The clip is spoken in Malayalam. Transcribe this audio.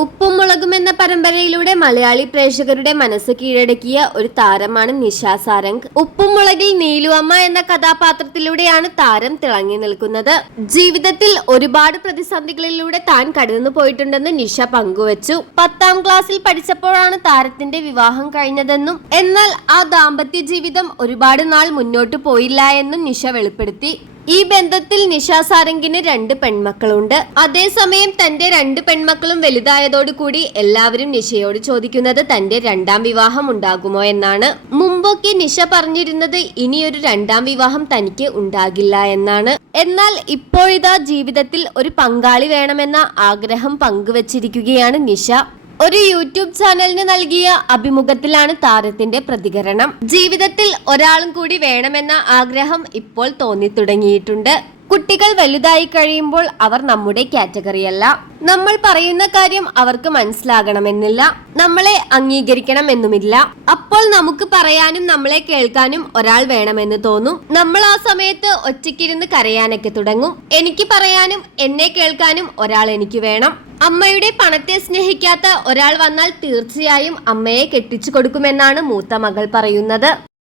ഉപ്പും മുളകും എന്ന പരമ്പരയിലൂടെ മലയാളി പ്രേക്ഷകരുടെ മനസ്സ് കീഴടക്കിയ ഒരു താരമാണ് നിഷ സാരംഗ്. ഉപ്പും മുളകിൽ നീലുവമ്മ എന്ന കഥാപാത്രത്തിലൂടെയാണ് താരം തിളങ്ങി നിൽക്കുന്നത്. ജീവിതത്തിൽ ഒരുപാട് പ്രതിസന്ധികളിലൂടെ താൻ കടന്നു പോയിട്ടുണ്ടെന്ന് നിഷ പങ്കുവച്ചു. 10ാം ക്ലാസ്സിൽ പഠിച്ചപ്പോഴാണ് താരത്തിന്റെ വിവാഹം കഴിഞ്ഞതെന്നും എന്നാൽ ആ ദാമ്പത്യ ജീവിതം ഒരുപാട് നാൾ മുന്നോട്ട് പോയില്ല എന്നും നിഷ വെളിപ്പെടുത്തി. ഈ ബന്ധത്തിൽ നിഷ സാരംഗിന് 2 പെൺമക്കളുണ്ട്. അതേസമയം തന്റെ 2 പെൺമക്കളും വലുതായതോടുകൂടി എല്ലാവരും നിഷയോട് ചോദിക്കുന്നത് തന്റെ 2ാം വിവാഹം ഉണ്ടാകുമോ എന്നാണ്. മുമ്പൊക്കെ നിഷ പറഞ്ഞിരുന്നത് ഇനിയൊരു 2ാം വിവാഹം തനിക്ക് ഉണ്ടാകില്ല എന്നാണ്. എന്നാൽ ഇപ്പോഴിതാ ജീവിതത്തിൽ ഒരു പങ്കാളി വേണമെന്ന ആഗ്രഹം പങ്കുവച്ചിരിക്കുകയാണ് നിഷ. ഒരു യൂട്യൂബ് ചാനലിന് നൽകിയ അഭിമുഖത്തിലാണ് താരത്തിന്റെ പ്രതികരണം. ജീവിതത്തിൽ ഒരാളും കൂടി വേണമെന്ന ആഗ്രഹം ഇപ്പോൾ തോന്നി തുടങ്ങിയിട്ടുണ്ട്. കുട്ടികൾ വലുതായി കഴിയുമ്പോൾ അവർ നമ്മുടെ കാറ്റഗറിയല്ല. നമ്മൾ പറയുന്ന കാര്യം അവർക്ക് മനസ്സിലാകണമെന്നില്ല, നമ്മളെ അംഗീകരിക്കണമെന്നുമില്ല. അപ്പോൾ നമുക്ക് പറയാനും നമ്മളെ കേൾക്കാനും ഒരാൾ വേണമെന്ന് തോന്നും. നമ്മൾ ആ സമയത്ത് ഒറ്റയ്ക്കിരുന്ന് കരയാനൊക്കെ തുടങ്ങും. എനിക്ക് പറയാനും എന്നെ കേൾക്കാനും ഒരാൾ എനിക്ക് വേണം. അമ്മയുടെ പണത്തെ സ്നേഹിക്കാത്ത ഒരാൾ വന്നാൽ തീർച്ചയായും അമ്മയെ കെട്ടിച്ചു കൊടുക്കുമെന്നാണ് മൂത്ത മകൾ പറയുന്നത്.